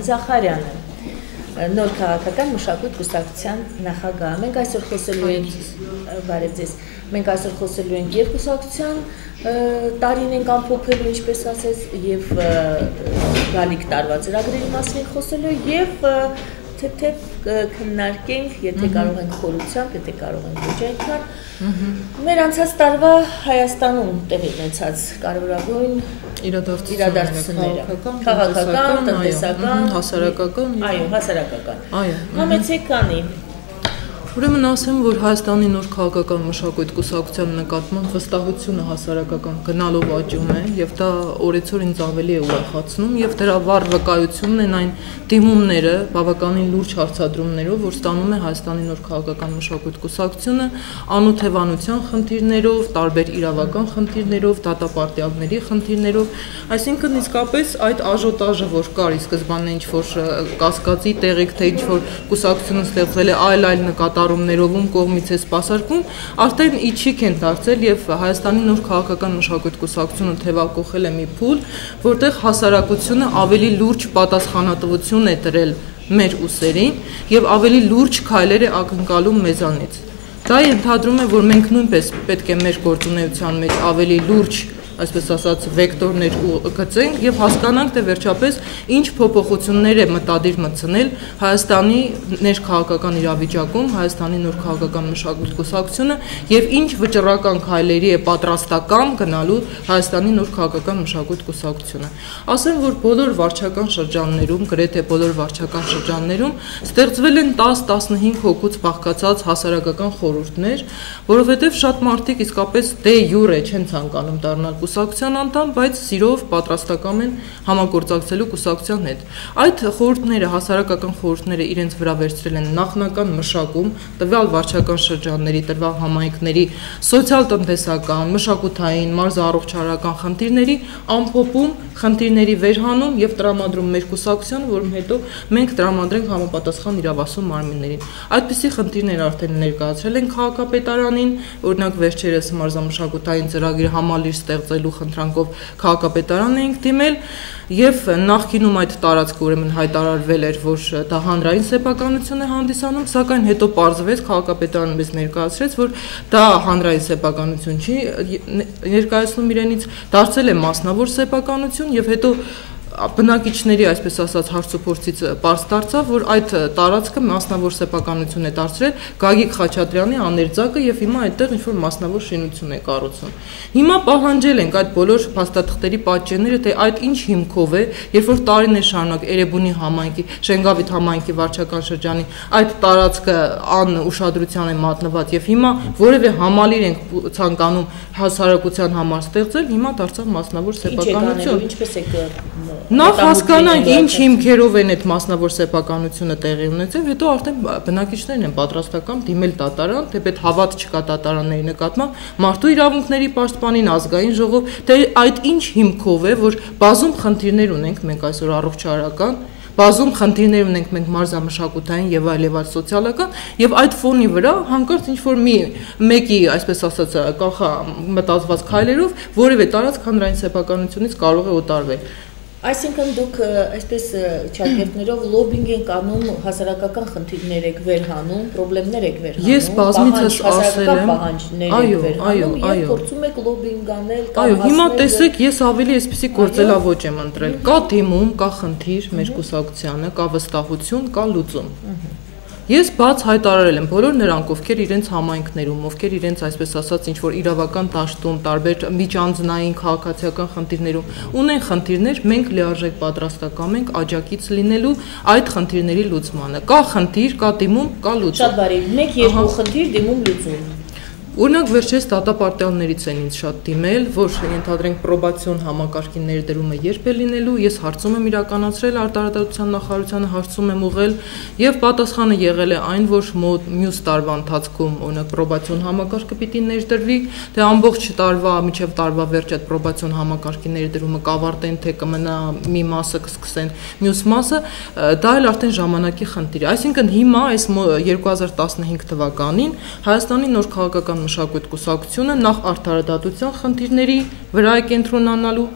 Վահանի Զախարյանը, նոր քաղաքական մշակույթ կուսակցության նախագահ։ Մենք այսօր խոսելու ենք, բարև ձեզ, մենք այսօր խոսելու ենք եւ կուսակցության տարին ենք ամփոփելու, ինչպես ասես, եւ գալիք տարվա ծրագրերի մասին խոսելու եւ թեթև քննարկենք, եթե կարող ենք խորությամբ, եթե կարող ենք ոչ այնքան, մեր անցած տարվա Հայաստանում տեղի ունեցած կարևորագույն իրադարձությունները, քաղաքական, տնտեսական, հասարակական, հասարակական։ Համեցեք կանի։ Ուրեմն ասեմ, որ Հայաստանի նոր քաղաքական մշակույթ կուսակցության նկատմամբ վստահությունը հասարակական գնալով աճում է եւ դա օրեցօր ինձ ավելի է ուրախացնում եւ դրա վառ վկայությունն են այն դիմումները, բավականին լուրջ հարցադրումներով, որ ստանում է Հայաստանի նոր քաղաքական մշակույթ կուսակցությունը անօթևանության խնդիրներով, տարբեր իրավական խնդիրներով, դատապարտյալների խնդիրներով, այսինքն իսկապես այդ աժոտաժը, որ կար ի սկզբանե ինչ որ կասկածի տեղիք, թե ինչ որ կուսակցությունը ստեղծվել է այլ նկատառումներով ում կողմից է սպասարկում, արդեն իջիկ են դարձել եւ Հայաստանի նոր քաղաքական մշակույթ կուսակցությունը թեւակողել է մի փուլ, որտեղ հասարակությունը ավելի լուրջ պատասխանատվություն է տրել մեր ուսերին եւ ավելի լուրջ քայլեր է ակնկալում մեզանից։ Դա ենթադրում է, որ մենք նույնպես պետք է մեր գործունեության մեջ ավելի լուրջ այսպես ասած վեկտորներ գծենք եւ հասկանանք, թե վերջապես ինչ փոփոխություններ է մտադիր մտցնել Հայաստանի ներքաղաքական իրավիճակում, Հայաստանի նոր քաղաքական մշակույթ կուսակցությունը եւ ինչ վճռական քայլերի է պատրաստական գնալու Հայաստանի նոր քաղաքական մշակույթ կուսակցությունը։ Ասեմ, որ բոլոր վարչական շրջաններում, գրեթե բոլոր վարչական շրջաններում ստեղծվել են 10-15 հոգուց բաղկացած հասարակական խորհուրդներ, որովհետեւ շատ մարդիկ իսկապես դե յուրե չեն ցանկանում դառնալ կուսակցության անդամ, բայց սիրով պատրաստական են համագործակցելու կուսակցության հետ։ Այդ խորհուրդները, հասարակական խորհուրդները իրենց վրա վերցրել են նախնական մշակում, տվյալ վարչական շրջանների, տվյալ համայնքների սոցիալ-տնտեսական, մշակութային, մարզաառողջարական խնդիրների ամփոփում, խնդիրների վերհանում եւ տրամադրում մեր կուսակցությանը, որում հետո մենք տրամադրենք համապատասխան իրավասու մարմիններին։ Այդպիսի խնդիրներ արդեն ներկայացրել են քաղաքապետարանին, օրինակ վերջերս մարզամշակութային ծրագրի համալիր ստեղծելու խնդրանքով քաղաքապետարան էինք դիմել եւ նախկինում այդ տարածքը ուրեմն հայտարարվել էր, որ դա հանրային սեփականություն է հանդիսանում, սակայն հետո պարզվեց քաղաքապետարանը մեզ ներկայացրեց, որ դա հանրային սեփականություն չի ներկայացնում իրենից, դարձել է մասնավոր սեփականություն եւ հետո բնակիչների, այսպես ասած, հարցուփորձից պարզ դարձավ, որ այդ տարածքը մասնավոր սեփականություն է դարձրել Գագիկ Խաչատրյանի աներձակը եւ հիմա այդտեղ ինչ-որ մասնավոր շինություն է կառուցում։ Հիմա պահանջել ենք այդ բոլոր փաստաթղթերի պատճենները, թե այդ ինչ հիմքով է, երբ որ տարիներ շարունակ Էրեբունի համայնքի, Շենգավիթ համայնքի վարչական շրջանի այդ տարածքը անուշադրության է մատնված եւ հիմա որևէ համալիր ենք ցանկանում հասարակության համար ստեղծել, հիմա դարձավ մասնավոր սեփականություն։ Ինչպես է Նախ հասկանանք ինչ հիմքերով են այդ մասնավոր սեփականությունը տեղի ունեցել, հետո արդեն բնակիչներն են պատրաստական դիմել դատարան, թեպետ հավատ չկա դատարանների նկատմամբ, մարդու իրավունքների պաշտպանին, ազգային ժողով, թե այդ ինչ հիմքով է, որ բազում խնդիրներ ունենք մենք այսօր առողջարական, բազում խնդիրներ ունենք մենք մարզամշակութային եւ այլ սոցիալական եւ այդ ֆոնի վրա հանկարծ ինչ որ մեկի, այսպես ասած, կանխամտածված քայլերով որևէ տարածք հանրային սեփականությունից կարող է օտարվել։ Այսինքն դուք այսպես ճակերտներով լոբինգ եք անում, հասարակական խնդիրներ եք վերհանում, խնդիրներ եք վերհանում։ Ես բազմիցս ասել եմ, այո, փորձում եք լոբինգ անել, այո, հիմա տեսեք, ես ավելի այսպեսի գործելավոճ եմ ընտրել։ Կա դիմում, կա խնդիր մեր կուսակցությանը, կա վստահություն, կա լուծում։ Ես բաց հայտարարել եմ բոլոր նրանք, ովքեր իրենց համայնքներում, ովքեր իրենց այսպես ասած ինչ-որ իրավական դաշտում, տարբեր միջանձնային քաղաքացիական խնդիրներում ունեն խնդիրներ, մենք լիարժեք պատրաստական ենք աջակից լինելու այդ խնդիրների լուծմանը։ Կա խնդիր, կա դիմում, կա լուծում։ Շատ բարի, 1-2 խնդիր, դիմում, լուծում։ Օրինակ վերջերս դատապարտյալներից են ինձ շատ դիմել, որ ենթադրենք պրոբացիոն համակարգի ներդրումը երբ է լինելու, ես հարցում եմ իրականացրել արտարադատության նախարարությանը, հարցում եմ ուղղել եւ պատասխանը եղել է այն, որ մյուս տարվա ընթացքում օրինակ պրոբացիոն համակարգը պիտի ներդրվի, թե ամբողջ տարվա մինչեւ տարվա վերջ այդ պրոբացիոն համակարգի ներդրումը կավարտեն, թե կմնա մի մասը կսկսեն, մյուս մասը, դա էլ արդեն ժամանակի խնդիր է։ Այսինքն հիմա այս 2015 թվականին Հայաստանի նոր քաղաքական մշակույթ կուսակցությունը նախ արդարադատության խնդիրների վրա է կենտրոնանալու,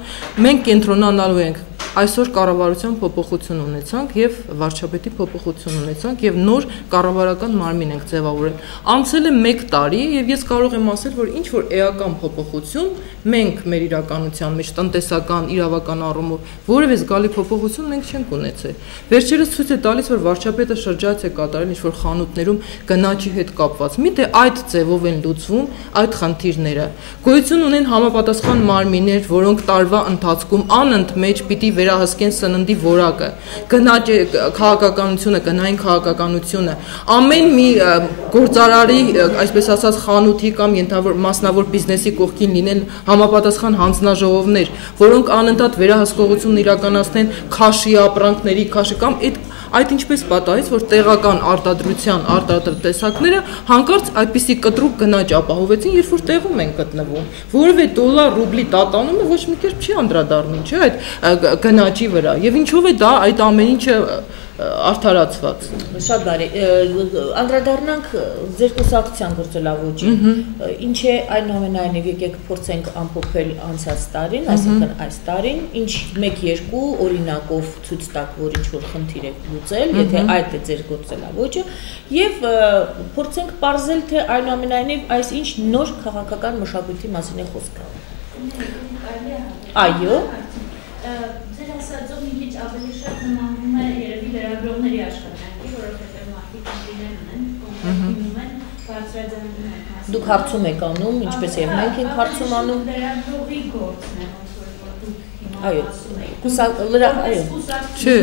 մենք կենտրոնանալու ենք այսօր կառավարության փոփոխություն ունեցանք եւ վարչապետի փոփոխություն ունեցանք եւ նոր կառավարական մարմին ենք ձևավորել։ Անցել է 1 տարի եւ ես կարող եմ ասել, որ ինչ որ էական փոփոխություն մենք մեր իրականության մեջ տնտեսական, իրավական առումով որևէ զգալի փոփոխություն մենք չենք ունեցել։ Վերջերս ցույց է տալիս, որ վարչապետը շրջայց է կատարել ինչ որ խանութներում գնաճի հետ կապված։ Միթե այդ ձևով են լուծվում այդ խնդիրները։ Գոյություն ունեն համապատասխան մարմիններ, որոնք տարվա ընթացքում անընդմեջ պիտի վերահսկեն սննդի որակը, գնաճի քաղաքականությունը, գնային քաղաքականությունը, ամեն մի գործարարի, այսպես ասած, խանութի կամ մասնավոր բիզնեսի կողքին լինեն համապատասխան հանձնաժողովներ, որոնք անընդհատ վերահսկողություն իրականացնեն քաշի ապրանքների, քաշի կամ այդ ինչպես պատահեց, որ տեղական արտադրության արտադրտեսակները հանկարծ այդպիսի կտրուկ գնաճ ապահովեցին, երբ որ տեղում են գտնվում, որևէ դոլար, ռուբլի տատանումը ոչ մի կերպ չի անդրադառնում, չէ՞, այդ գնաճի վրա, եւ ինչով է դա այդ ամեն ինչը արդարացված։ Շատ բարի, անդրադառնանք ձեր կուսակցության գործելավոճին, ինչ է այնուամենայնիվ եկեք փորձենք ամփոփել անցած տարին, այսինքն այս տարին, ինչ 1-2 օրինակով ցույց տաք, որ ինչ որ խնդիր եք լուծել, եթե այդ է ձեր գործելավոճը, եւ փորձենք պարզել, թե այնուամենայնիվ այս ինչ նոր քաղաքական մշակույթի մասին է խոսքը։ Այո։ Ձեր ասածով մի քիչ ավելի շատ նմանվում է երևի լրագրողների աշխատանքի, որովհետև մարդիկ ընդդիմել ունեն, կոնկրետնում են բարձրաձայնում են։ Դուք հարցում եք անում, ինչպես եւ մենք ենք հարցում անում։ Լրագրողի գործն է, այո, Չէ,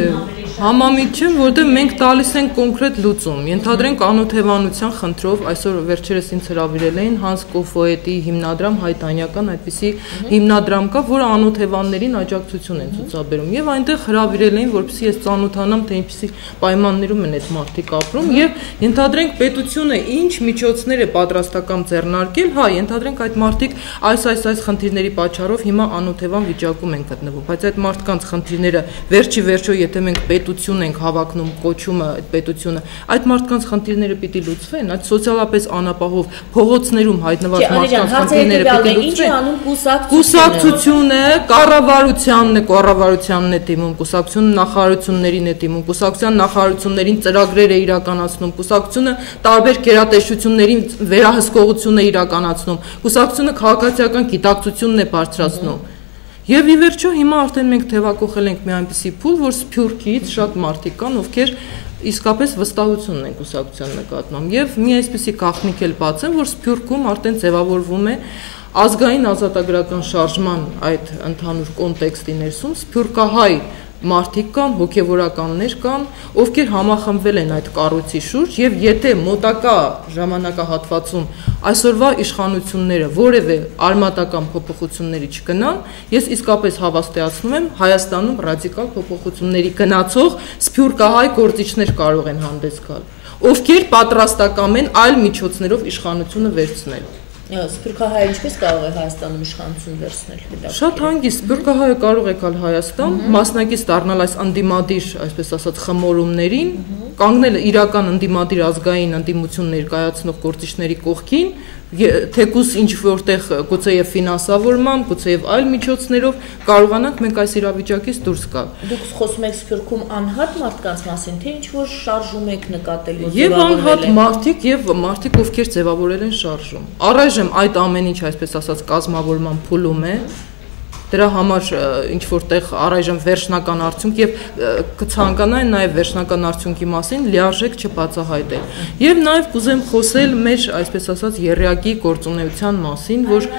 համամիտ չեմ, որտեղ մենք տալիս ենք կոնկրետ լուծում։ Ենթադրենք անօթևանության խնդրով այսօր վերջերս ինձ հրավիրել էին Հանս Կոֆոետի հիմնադրամ հայտանյական այդպիսի հիմնադրամ կա, որը անօթևաններին աջակցություն են ցուցաբերում եւ այնտեղ հրավիրել էին, որպեսզի ես ծանոթանամ, թե ինչպիսի պայմաններում են այդ մարդիկ ապրում եւ ենթադրենք պետությունը ինչ միջոցներ է պատրաստական ձեռնարկել, հա, ենթադրենք այդ մարդիկ այս խնդիրների պատճառով հիմա անօթևան վիճակում են գտնվում, բայց այդ մարդկանց խնդիրները վերջի վերջո եթե մենք պետություն ենք հավակնում կոչումը այդ պետությունը այդ մարդկանց խնդիրները պիտի լուծվեն այդ սոցիալապես անապահով փողոցներում հայտնված մարդկանց խնդիրները պիտի լուծվեն կուսակցությունը կառավարությանն է դիմում կուսակցությունը նախարարություններին է դիմում կուսակցության նախարարություններին ծրագրեր է իրականացնում կուսակցությունը տարբեր գերատեսչություններին վերահսկողություն է իրականացնում կուսակցությունը քաղաքացիական գիտակցությունն է բարձրացնում Եվ ի վերջո հիմա արդեն մենք թևակողել ենք մի այնպիսի փուլ, որ Սփյուռքից շատ մարդիկ կան, ովքեր իսկապես վստահություն ունեն կուսակցության նկատմամբ։ Եվ մի այսպիսի գաղտնիք էլ բացեմ, որ Սփյուռքում արդեն ձևավորվում է ազգային ազատագրական շարժման այդ ընդհանուր կոնտեքստի ներսում սփյուռքահայ մարդիկ կան, հոգևորականներ կան, ովքեր համախմբվել են այդ կառույցի շուրջ եւ եթե մոտակա ժամանակահատվածում այսօրվա իշխանությունները որևէ արմատական փոփոխությունների չգնան, ես իսկապես հավաստիացնում եմ Հայաստանում ռադիկալ փոփոխությունների գնացող սփյուռքահայ գործիչներ կարող են հանդես գալ, ովքեր պատրաստական են այլ միջոցներով իշխանությունը վերցնել Սփյուռքահայը ինչպես կարող է Հայաստանում իշխանություն վերցնել։ Շատ հանգիստ Սփյուռքահայը կարող է գալ Հայաստան, մասնակից դառնալ այս ընդդիմադիր, այսպես ասած, խմորումներին, կանգնել իրական ընդդիմադիր ազգային ընդդիմություն ներկայացնող գործիչների կողքին, թեկուզ ինչ որտեղ գուցեև ֆինանսավորման, գուցեև այլ միջոցներով կարողանանք մենք այս իրավիճակից դուրս գալ։ Դուք խոսում եք Սփյուռքում անհատ մարդկանց մասին, թե ինչ որ շարժում եք նկատել եւ անհատ մարդիկ եւ մարդիկ, ովքեր ձևավորել են շարժում։ Առայժմ այդ ամեն ինչ, այսպես ասած, կազմավորման փուլում է։ Դրա համար ինչ որտեղ առայժմ վերջնական արդյունք եւ կցանկանային նաեւ վերջնական արդյունքի մասին լիարժեք չբացահայտել։ Եվ նաեւ կուզեմ խոսել մեր, այսպես ասած, եռյակի գործունեության մասին, որ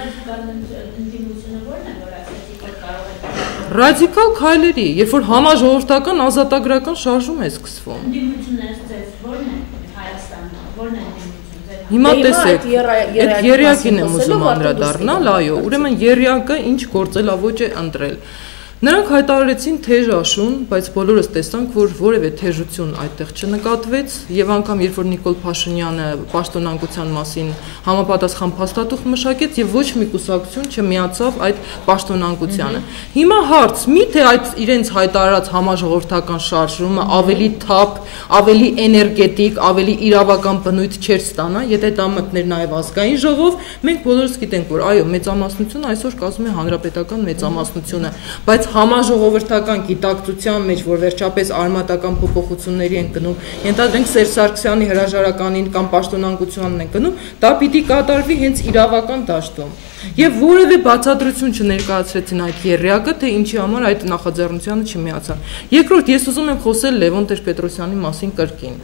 ռադիկալ քայլերի, երբ որ համաժողովրդական ազատագրական շարժում է սկսվում։ Հիմա տեսեք, այդ եռյակին եմ ուզում անդրադառնալ, այո, ուրեմն եռյակը ինչ գործելավոճ է ընտրել։ Նրանք հայտարարեցին թեժ աշուն, բայց բոլորս տեսանք, որ որևէ թեժություն այդտեղ չնկատվեց, եւ անգամ երբ որ Նիկոլ Փաշինյանը պաշտոնանկության մասին համապատասխան փաստաթուղթ մշակեց եւ ոչ մի կուսակցություն չմիացավ այդ պաշտոնանկությանը։ Հիմա հարց՝ միթե այդ իրենց հայտարարած համաժողովրդական շարժումը ավելի թափ, ավելի էներգետիկ, ավելի իրավական բնույթ չէր ստանա, եթե դա մտներ նաեւ ազգային ժողով, մենք բոլորս գիտենք, որ այո, մեծամասնությունը այսօր կազմում է հանրապետական մեծամասնությունը, բայց համաժողովրդական գիտակցության մեջ, որ վերջապես արմատական փոփոխությունների են գնում, ենթադրենք Սերժ Սարգսյանի հրաժարականին կամ պաշտոնանկությանն են գնում, դա պիտի կատարվի հենց իրավական դաշտում։ Եվ որևէ բացատրություն չներկայացրեցին այդ եռյակը, թե ինչի համար այդ նախաձեռնությանը չմիացան։ Երկրորդ, ես ուզում եմ խոսել Լևոն Տեր-Պետրոսյանի մասին կրկին։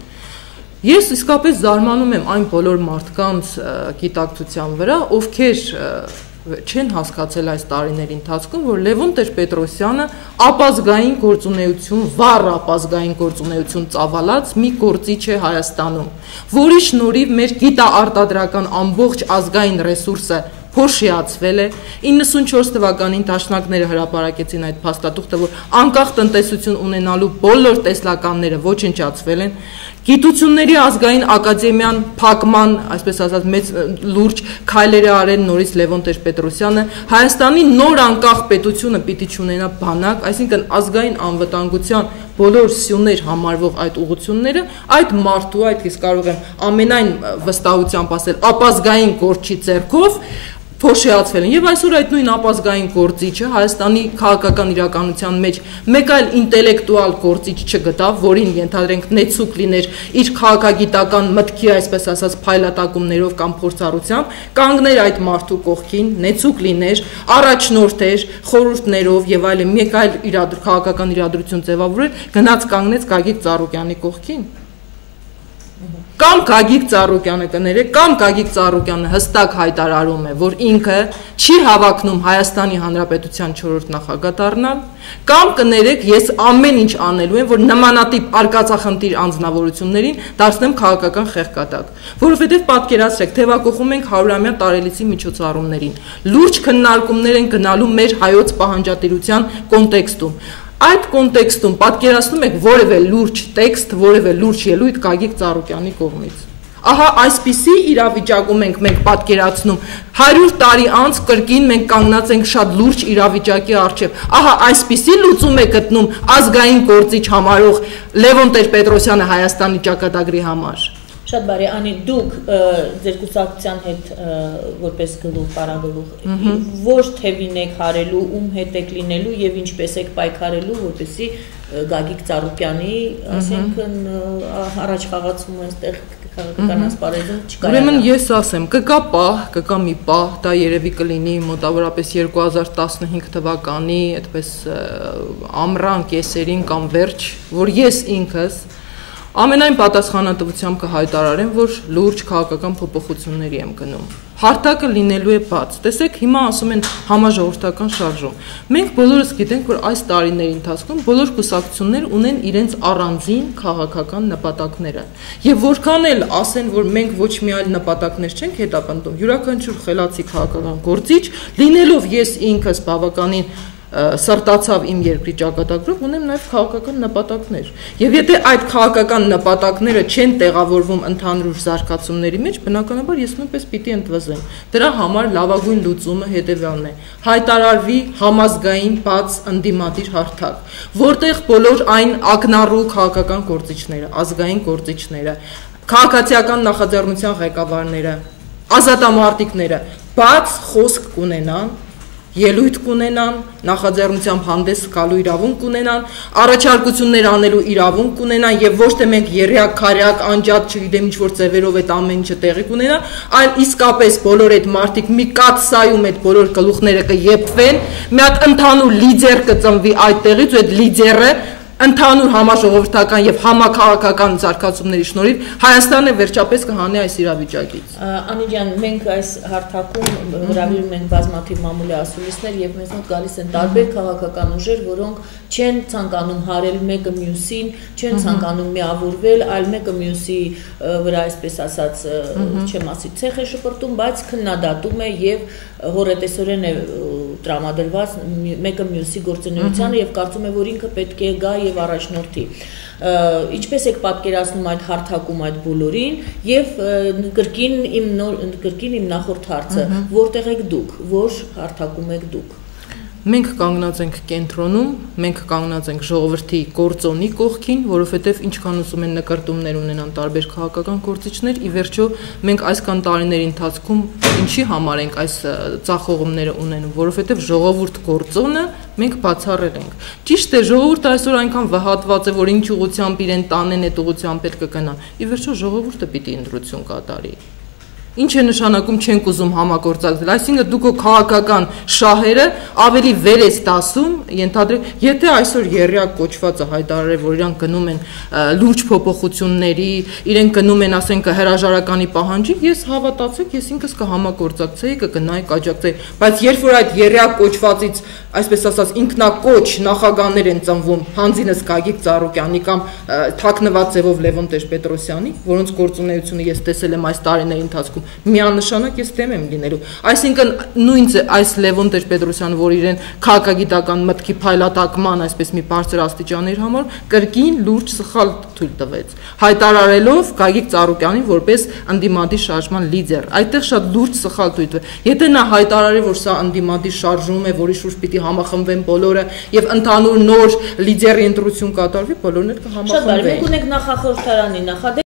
Ես իսկապես զարմանում եմ այն բոլոր մարդկանց գիտակցության վրա, ովքեր չեն հասկացել այս տարիների ընթացքում, որ Լևոն Տեր-Պետրոսյանը ապազգային գործունեություն, վառ ապազգային գործունեություն ծավալած մի գործիչ է Հայաստանում, որի շնորհիվ մեր գիտաարտադրական ամբողջ ազգային ռեսուրսը փոշիացվել է 94 թվականին դաշնակները հրապարակեցին այդ փաստաթուղթը, որ անկախ տնտեսություն ունենալու բոլոր տեսլականները ոչնչացվել են, Գիտությունների ազգային ակադեմիան փակման, այսպես ասած, մեծ լուրջ քայլեր է արել նորից Լևոն Տեր-Պետրոսյանը, Հայաստանի նոր անկախ պետությունը պիտի չունենա բանակ, այսինքն ազգային անվտանգության բոլոր սյուներ համարվող այդ ուղղությունները, այդ մարդու, այդ ես կարող եմ ամենայն վստահությամբ ասել, ապազգային գործի ձեռքով փոշիացվել են եւ այսօր այդ նույն ապազգային գործիչը Հայաստանի քաղաքական իրականության մեջ մեկ այլ ինտելեկտուալ գործիչ չգտավ, որին ենթադրենք նեցուկ լիներ իր քաղաքագիտական մտքի, այսպես ասած, փայլատակումներով կամ փորձառությամբ, կանգներ այդ մարդու կողքին, նեցուկ լիներ, առաջնորդեր, խորհուրդներով եւ այլն, մեկ այլ քաղաքական իրադրություն ձևավորեր, գնաց կանգնեց Գագիկ Ծառուկյանի կողքին։ Կամ Գագիկ Ծառուկյանը կներեք, կամ Գագիկ Ծառուկյանը հստակ հայտարարում է, որ ինքը չի հավակնում Հայաստանի Հանրապետության 4-րդ նախագահ դառնալ, կամ կներեք, ես ամեն ինչ անելու եմ, որ նմանատիպ արկածախնդիր անձնավորություններին դարձնեմ քաղաքական խեղկատակ, որովհետև պատկերացրեք, թևակողում ենք 100-ամյա տարելիցի միջոցառումներին, լուրջ քննարկումներ են գնալու մեր հայոց պահանջատիրության կոնտեքստում։ Այդ կոնտեքստում պատկերացնում եք որևէ լուրջ տեքստ, որևէ լուրջ ելույթ Գագիկ Ծառուկյանի կողմից։ Ահա այսպիսի իրավիճակում ենք մենք պատկերացնում 100 տարի անց կրկին մենք կանգնած ենք շատ լուրջ իրավիճակի առջև։ Ահա այսպիսի լուծում է գտնում ազգային գործիչ համարող Լևոն Տեր-Պետրոսյանը Հայաստանի ճակատագրի համար։ Շատ բարի, Անի, դուք ձեր կուսակցության հետ որպես գլուխ, պարագլուխ, ոչ թևին եք հարելու, ում հետ եք լինելու եւ ինչպես եք պայքարելու, որպեսզի Գագիկ Ծառուկյանի, ասենքն առաջ խաղացումը այստեղ քաղաքական ասպարեզում չկայանա։ Ուրեմն ես ասեմ, կգա մի պահ, դա երևի կլինի մոտավորապես 2015 թվականի, այդպես ամռան կեսերին կամ վերջ, որ ես ինքս ամենայն պատասխանատվությամբ կհայտարարեմ, որ լուրջ քաղաքական փոփոխությունների եմ գնում։ Հարթակը լինելու է բաց։ Տեսեք, հիմա ասում են համաժողովրդական շարժում։ Մենք բոլորս գիտենք, որ այս տարիների ընթացքում բոլոր կուսակցություններ ունեն իրենց առանձին քաղաքական նպատակները։ Եվ որքան էլ ասեն, որ մենք ոչ մի այլ նպատակներ չենք հետապնդում, յուրաքանչյուր խելացի քաղաքական գործիչ, լինելով ես ինքս բավականին սրտացավ իմ երկրի ճակատագրով, ունեմ նաև քաղաքական նպատակներ։ Եվ եթե այդ քաղաքական նպատակները չեն տեղավորվում ընդհանուր զարգացումների մեջ, բնականաբար ես նույնպես պիտի ընդվզեմ։ Դրա համար լավագույն լուծումը հետևյալն է. հայտարարվի համազգային բաց ընդդիմադիր հարթակ, որտեղ բոլոր այն ակնառու քաղաքական գործիչները, ազգային գործիչները, քաղաքացիական նախաձեռնության ղեկավարները, ազատամարտիկները բաց խոսք կունենան, ելույթ կունենան, նախաձեռնությամբ հանդես գալու իրավունք կունենան, առաջարկություններ անելու իրավունք կունենան եւ ոչ թե մենք երրյակ, քարյակ, անջատ, չգիտեմ ինչ որ ձևերով այդ ամեն ինչը տեղի կունենա, այլ իսկապես բոլոր այդ մարդիկ մի կաթսայում այդ բոլոր գլուխները կեփվեն, մի հատ ընդհանուր լիդեր կծնվի այդտեղից ու այդ լիդերը ընդհանուր համաժողովրդական եւ համաքաղաքական զարգացումների շնորհիվ Հայաստանը վերջապես կհանի այս իրավիճակից։ Անի ջան, մենք այս հարթակում հրավիրում ենք բազմաթիվ մամուլի ասուլիսներ եւ մեզ մոտ գալիս են տարբեր քաղաքական ուժեր, որոնք չեն ցանկանում հարել մեկը մյուսին, չեն ցանկանում միավորվել, այլ մեկը մյուսի վրա, այսպես ասած, չեմ ասի ցեխ է շպրտում, բայց քննադատում է եւ հորետեսորեն է տրամադրված մեկը մյուսի գործունեությանը եւ կարծում է, որ ինքը պետք է գա եւ առաջնորդի։ Ինչպես եք պատկերացնում այդ հարթակում այդ բոլորին եւ կրկին իմ նախորդ հարցը, որտեղ եք դուք, որ հարթակում եք դուք։ Մենք կանգնած ենք կենտրոնում, մենք կանգնած ենք ժողովրդի գործոնի կողքին, որովհետև ինչքան ուզում են նկարտումներ ունենան տարբեր քաղաքական գործիչներ, ի վերջո մենք այսքան տարիների ընթացքում ինչի համար ենք այս ծախողումները ունենում, որովհետև ժողովուրդ գործոնը մենք բացառել ենք։ Ճիշտ է, ժողովուրդը այսօր այնքան վհատված է, որ ինչ ուղղությամբ իրեն տանեն, այդ ուղղությամբ էլ կգնան։ Ի վերջո ժողովուրդը պիտի ընտրություն կատարի։ Ինչ է նշանակում չենք ուզում համագործակցել, այսինքն դուք քաղաքական շահերը ավելի վեր ես տասում, ենթադրեք, եթե այսօր երրյակ կոչվածը հայտարարել, որ իրանք գնում են լուրջ փոփոխությունների, իրենք գնում են, ասենք, հրաժարականի պահանջի, ես հավատացեք, ես ինքս կհամագործակցեի, կգնայի, կաջակցեի, բայց երբ որ այդ երրյակ կոչվածից, այսպես ասած, ինքնակոչ նախագահներ են ծնվում, հանձինս Գագիկ Ծառուկյանի կամ թաքնված ձևով Լևոն Տեր-Պետրոսյանի, որոնց գործունեությունը ես տեսել եմ այս տարիների ընթացքում, միանշանակ ես դեմ եմ լինելու։ Այսինքն նույն այս Լևոն Տեր-Պետրոսյանը, որ իրեն քաղաքագիտական մտքի փայլատակման այսպես մի բարձր աստիճանի էր համար, կրկին լուրջ սխալ թույլ տվեց, հայտարարելով Գագիկ Ծառուկյանին որպես ընդդիմադիր շարժման լիդեր։ Այդտեղ շատ լուրջ սխալ թույլ տվեց։ Եթե նա հայտարարի, որ սա ընդդիմադիր շարժում է, որի շուրջ պիտի համախմբվեն բոլորը եւ ընդհանուր նոր լիդերի ընտրություն կատարվի, բոլորն էլ կհամախմբվեն։ Շատ բարի, մենք ունենք նախախորհրդարանի նախադեպ